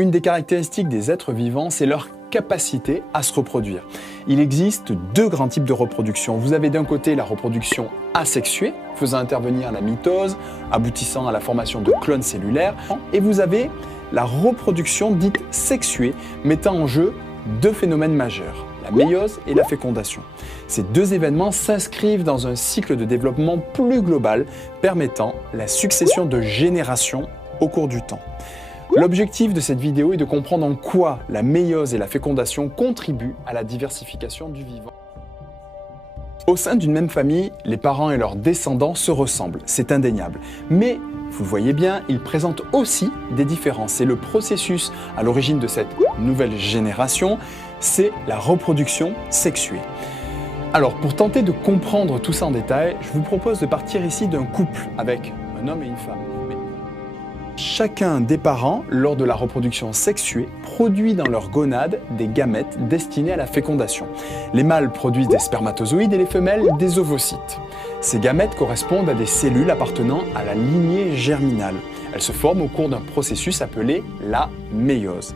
Une des caractéristiques des êtres vivants, c'est leur capacité à se reproduire. Il existe deux grands types de reproduction. Vous avez d'un côté la reproduction asexuée, faisant intervenir la mitose, aboutissant à la formation de clones cellulaires, et vous avez la reproduction dite sexuée, mettant en jeu deux phénomènes majeurs, la méiose et la fécondation. Ces deux événements s'inscrivent dans un cycle de développement plus global, permettant la succession de générations au cours du temps. L'objectif de cette vidéo est de comprendre en quoi la méiose et la fécondation contribuent à la diversification du vivant. Au sein d'une même famille, les parents et leurs descendants se ressemblent, c'est indéniable. Mais, vous le voyez bien, ils présentent aussi des différences. Et le processus à l'origine de cette nouvelle génération, c'est la reproduction sexuée. Alors, pour tenter de comprendre tout ça en détail, je vous propose de partir ici d'un couple avec un homme et une femme. Chacun des parents, lors de la reproduction sexuée, produit dans leur gonade des gamètes destinés à la fécondation. Les mâles produisent des spermatozoïdes et les femelles des ovocytes. Ces gamètes correspondent à des cellules appartenant à la lignée germinale. Elles se forment au cours d'un processus appelé la méiose.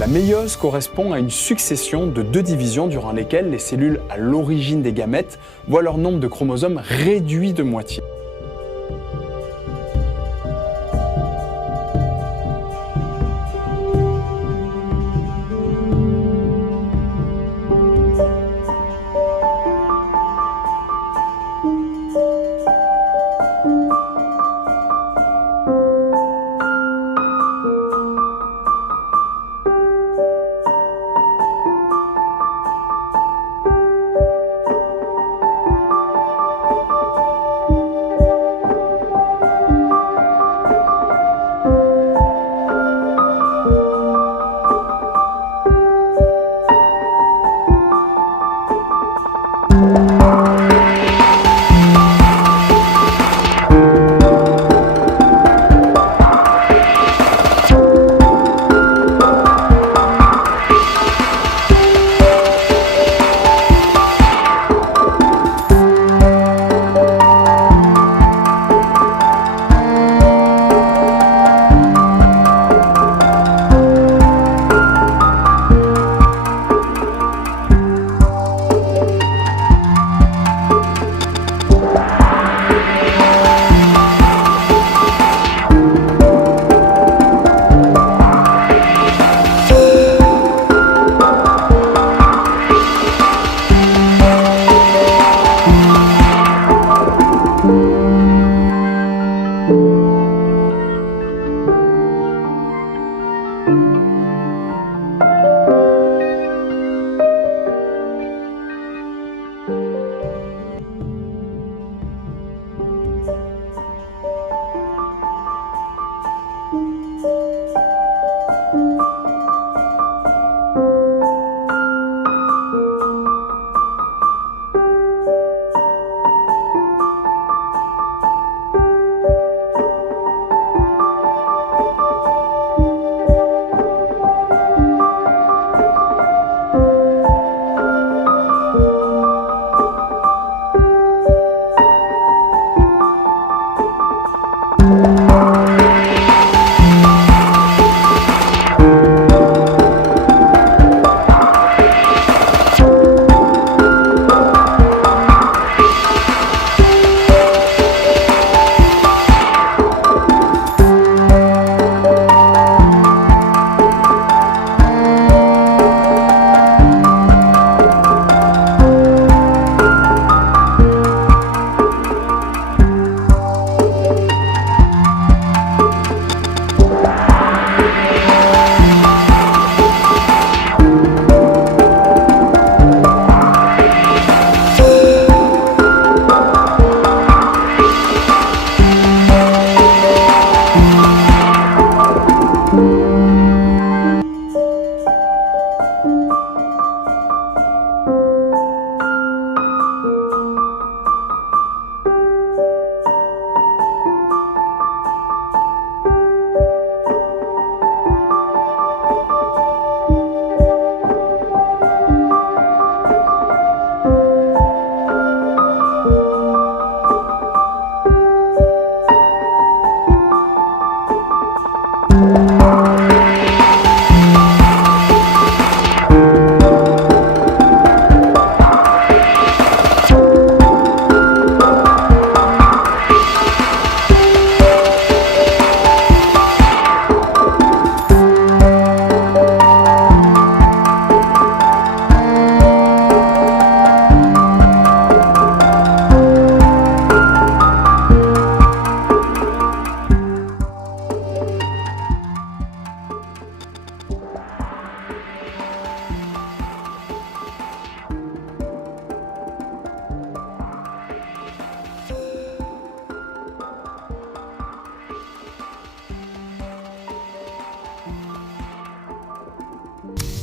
La méiose correspond à une succession de deux divisions durant lesquelles les cellules à l'origine des gamètes voient leur nombre de chromosomes réduit de moitié.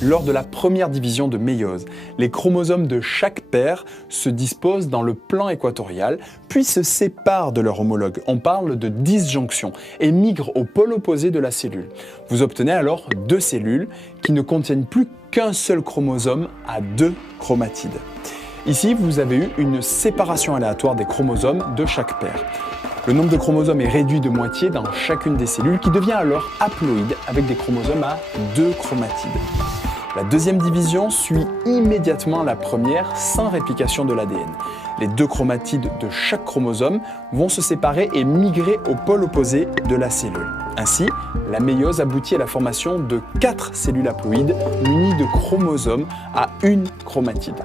Lors de la première division de méiose, les chromosomes de chaque paire se disposent dans le plan équatorial, puis se séparent de leur homologue. On parle de disjonction et migrent au pôle opposé de la cellule. Vous obtenez alors deux cellules qui ne contiennent plus qu'un seul chromosome à deux chromatides. Ici, vous avez eu une séparation aléatoire des chromosomes de chaque paire. Le nombre de chromosomes est réduit de moitié dans chacune des cellules qui devient alors haploïde avec des chromosomes à deux chromatides. La deuxième division suit immédiatement la première sans réplication de l'ADN. Les deux chromatides de chaque chromosome vont se séparer et migrer au pôle opposé de la cellule. Ainsi, la méiose aboutit à la formation de 4 cellules haploïdes munies de chromosomes à une chromatide.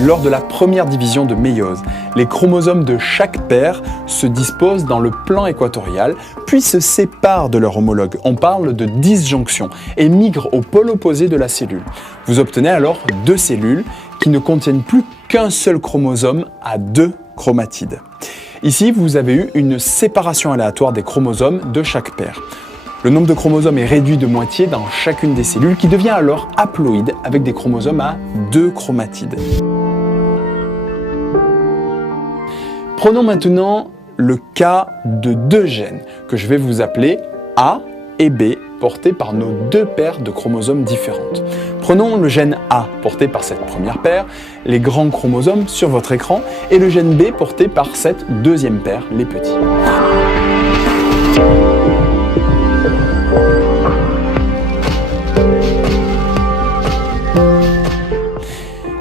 Lors de la première division de méiose, les chromosomes de chaque paire se disposent dans le plan équatorial, puis se séparent de leur homologue. On parle de disjonction et migrent au pôle opposé de la cellule. Vous obtenez alors deux cellules qui ne contiennent plus qu'un seul chromosome à deux chromatides. Ici, vous avez eu une séparation aléatoire des chromosomes de chaque paire. Le nombre de chromosomes est réduit de moitié dans chacune des cellules qui devient alors haploïde avec des chromosomes à deux chromatides. Prenons maintenant le cas de deux gènes que je vais vous appeler A et B portés par nos deux paires de chromosomes différentes. Prenons le gène A porté par cette première paire, les grands chromosomes sur votre écran, et le gène B porté par cette deuxième paire, les petits.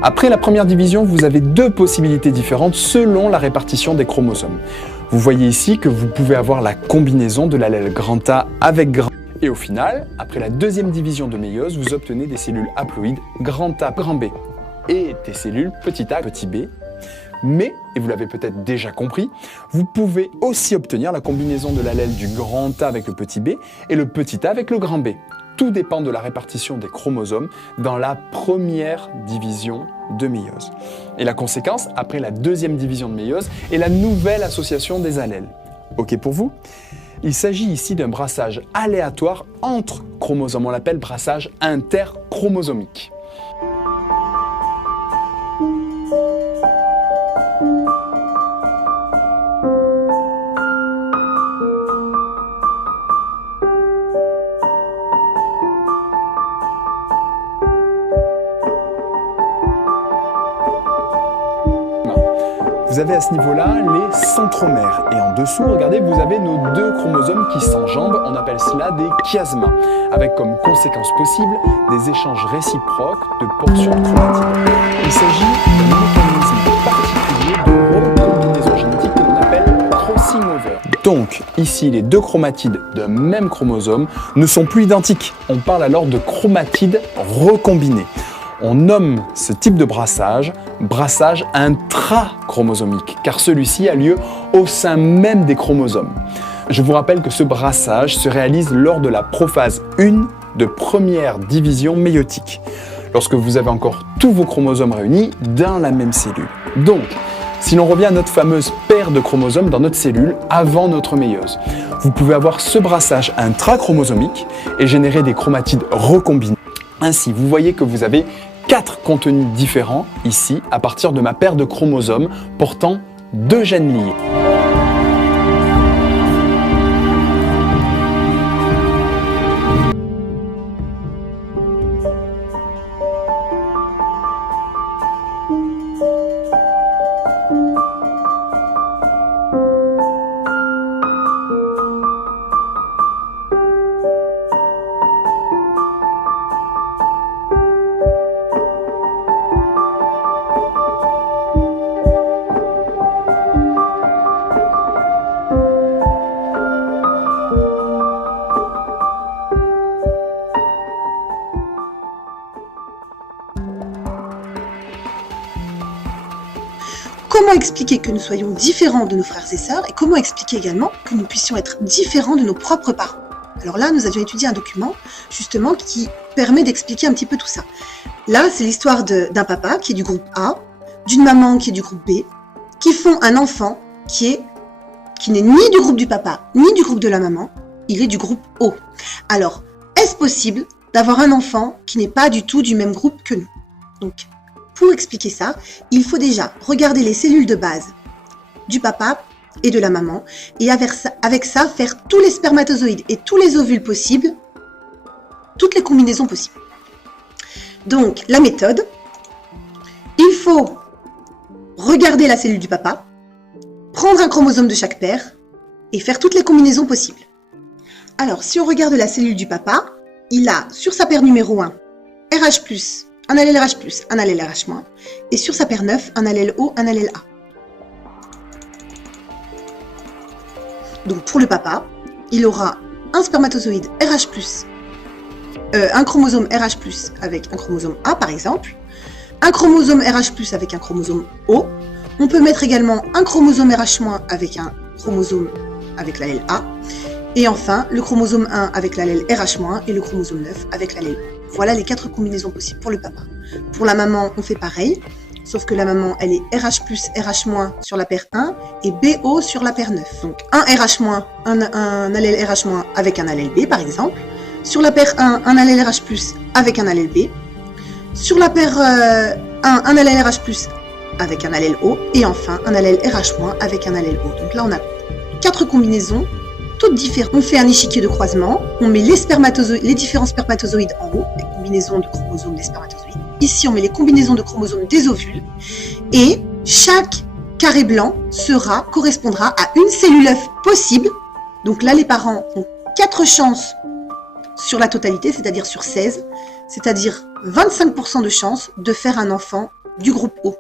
Après la première division, vous avez deux possibilités différentes selon la répartition des chromosomes. Vous voyez ici que vous pouvez avoir la combinaison de l'allèle grand A avec grand B. Et au final, après la deuxième division de méiose, vous obtenez des cellules haploïdes grand A, grand B et des cellules petit a, petit b. Mais, et vous l'avez peut-être déjà compris, vous pouvez aussi obtenir la combinaison de l'allèle du grand A avec le petit b et le petit a avec le grand B. Tout dépend de la répartition des chromosomes dans la première division de méiose. Et la conséquence, après la deuxième division de méiose, est la nouvelle association des allèles. OK pour vous? Il s'agit ici d'un brassage aléatoire entre chromosomes. On l'appelle brassage interchromosomique. Vous avez à ce niveau-là les centromères. Et en dessous, regardez, vous avez nos deux chromosomes qui s'enjambent. On appelle cela des chiasmas, avec comme conséquence possible des échanges réciproques de portions de chromatines. Il s'agit d'un mécanisme particulier de recombinaison génétique que l'on appelle crossing over. Donc, ici, les deux chromatides d'un même chromosome ne sont plus identiques. On parle alors de chromatides recombinées. On nomme ce type de brassage intrachromosomique, car celui-ci a lieu au sein même des chromosomes. Je vous rappelle que ce brassage se réalise lors de la prophase 1 de première division méiotique. lorsque vous avez encore tous vos chromosomes réunis dans la même cellule. Donc, si l'on revient à notre fameuse paire de chromosomes dans notre cellule avant notre méiose, vous pouvez avoir ce brassage intrachromosomique et générer des chromatides recombinées. Ainsi, vous voyez que vous avez 4 contenus différents ici à partir de ma paire de chromosomes portant 2 gènes liés. Comment expliquer que nous soyons différents de nos frères et sœurs et comment expliquer également que nous puissions être différents de nos propres parents? Alors là, nous avions étudié un document justement qui permet d'expliquer un petit peu tout ça. Là, c'est l'histoire d'un papa qui est du groupe A, d'une maman qui est du groupe B, qui font un enfant qui n'est ni du groupe du papa, ni du groupe de la maman, il est du groupe O. Alors, est-ce possible d'avoir un enfant qui n'est pas du tout du même groupe que nous? Donc, pour expliquer ça, il faut déjà regarder les cellules de base du papa et de la maman et avec ça faire tous les spermatozoïdes et tous les ovules possibles, toutes les combinaisons possibles. Donc la méthode, il faut regarder la cellule du papa, prendre un chromosome de chaque paire et faire toutes les combinaisons possibles. Alors si on regarde la cellule du papa, il a sur sa paire numéro 1 RH+, un allèle RH+, un allèle RH-, et sur sa paire 9, un allèle O, un allèle A. Donc pour le papa, il aura un spermatozoïde RH+, un chromosome RH+, avec un chromosome A par exemple, un chromosome RH+, avec un chromosome O. On peut mettre également un chromosome RH- avec un chromosome avec l'allèle A, et enfin le chromosome 1 avec l'allèle RH- et le chromosome 9 avec l'allèle O. Voilà les 4 combinaisons possibles pour le papa. Pour la maman, on fait pareil, sauf que la maman, elle est RH+, RH- sur la paire 1 et BO sur la paire 9. Donc un RH-, un allèle RH- avec un allèle B par exemple. Sur la paire 1, un allèle RH+, avec un allèle B. Sur la paire 1, un allèle RH+, avec un allèle O. Et enfin, un allèle RH- avec un allèle O. Donc là, on a 4 combinaisons toutes différentes. On fait un échiquier de croisement, on met les différents spermatozoïdes en haut, les combinaisons de chromosomes des spermatozoïdes. Ici, on met les combinaisons de chromosomes des ovules. Et chaque carré blanc correspondra à une cellule œuf possible. Donc là, les parents ont 4 chances sur la totalité, c'est-à-dire sur 16, c'est-à-dire 25% de chances de faire un enfant du groupe O.